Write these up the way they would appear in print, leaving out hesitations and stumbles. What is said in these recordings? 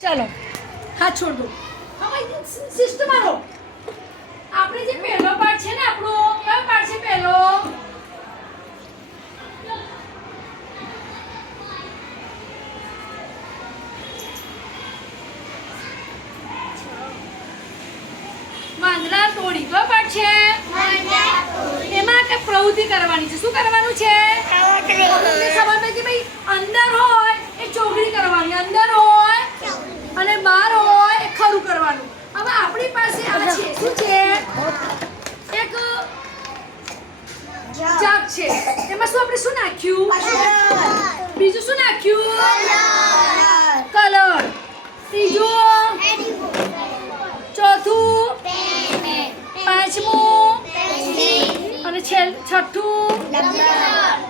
चलो हाथ छोड़ दो। हाँ भाई सिस्टम मारो। आपने जो पहलो पार्ट है ना आपनो क्या पार्ट है पहलो વાંદરા તોડી કયો પાર્ટ છે એમાં કે પ્રવૃત્તિ કરવાની છે શું કરવાનું છે તમને ખબર છે કે ભાઈ અંદર હોય એ ચોગડી કરવાની અંદર હોય અને બહાર હોય એ ખરું કરવાનું હવે આપણી પાસે આ છે શું છે એક જાગ છે એમાં શું આપણે શું નાખ્યું બીજું શું નાખ્યું કલર ત્રીજું ચોથું પાંચમું અને છઠ્ઠું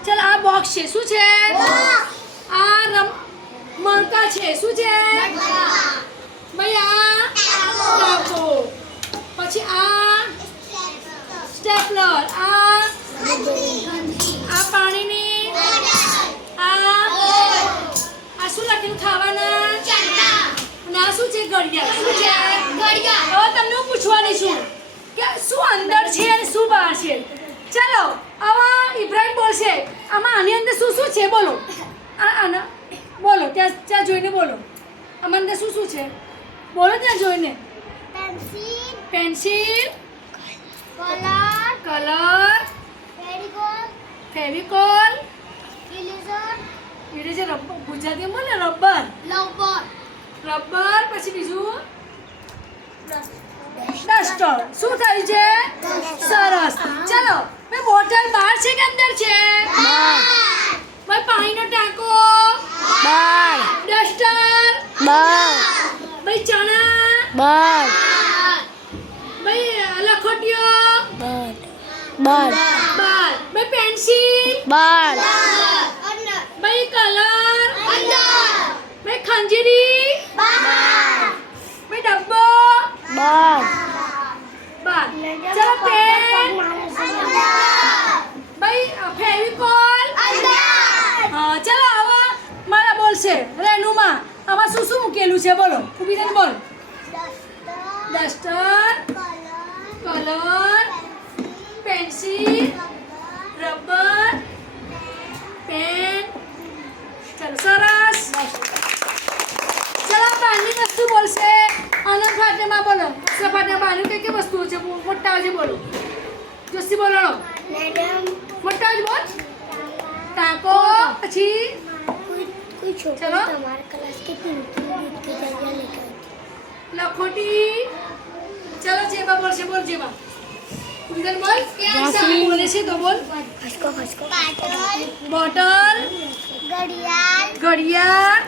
ચાલ આ બોક્સ છે શું છે આ મણકા છે શું છે ભાઈ આ ટાકો પછી આ સ્ટેપલર આ પાણીની આ શું લખેલું ખાવાના ના શું છે ઘડિયાળ શું છે ઘડિયાળ હવે તમને હું પૂછવાની છું કે શું અંદર છે અને શું બહાર છે ચાલો હવે ઇબ્રાહિમ બોલશે આમાં આની અંદર શું શું છે બોલો આના બોલો ત્યાં જોઈને બોલો આમાં અંદર શું શું છે બોલો ત્યાં જોઈને પેન્સિલ કલર ફેવિકોલ ઇરેઝર ગુજરાતીમાં બોલે રબર પછી બીજું ડસ્ટર શું થયું છે સરસ ચલો ભાઈ બોટલ બહાર છે કે અંદર છે ભાઈ પાણીનો ટાંકો બહાર ડસ્ટર બહાર ભાઈ ચણા બહાર ભાઈ લખોટીઓ બહાર ભાઈ પેન્સિલ બહાર ભાઈ કલર ભાઈ ખંજરી ભાઈ ડબ્બો બહાર ચલો પેન ભાઈ ફેવિકોલ હા ચલો હવે મારા બોલશે રેનુમાં આમાં શું શું મૂકેલું છે બોલો ઉભી બોલ duster colour pencil rubber pen ચલો સરસ ચલો બહારની વસ્તુ બોલશે આનંદ ફાટેમાં બોલો સફાટેમાં બહારની કઈ કઈ વસ્તુઓ છે મોટા અવાજે બોલો જોશી બોલો મોટા અવાજ બોલ ટાંકો પછી ચલો લખોટી ચલો જેવા બોલશે બોલ જેવા ઉધર બોલ બોલે છે તો બોલ બોટલ ઘડિયાળ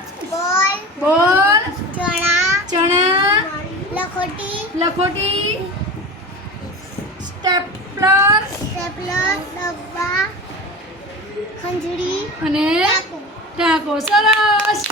બોલ ચણા લખોટી સ્ટેપલર ડબ્બા ખંજરી અને ટાંકો સરસ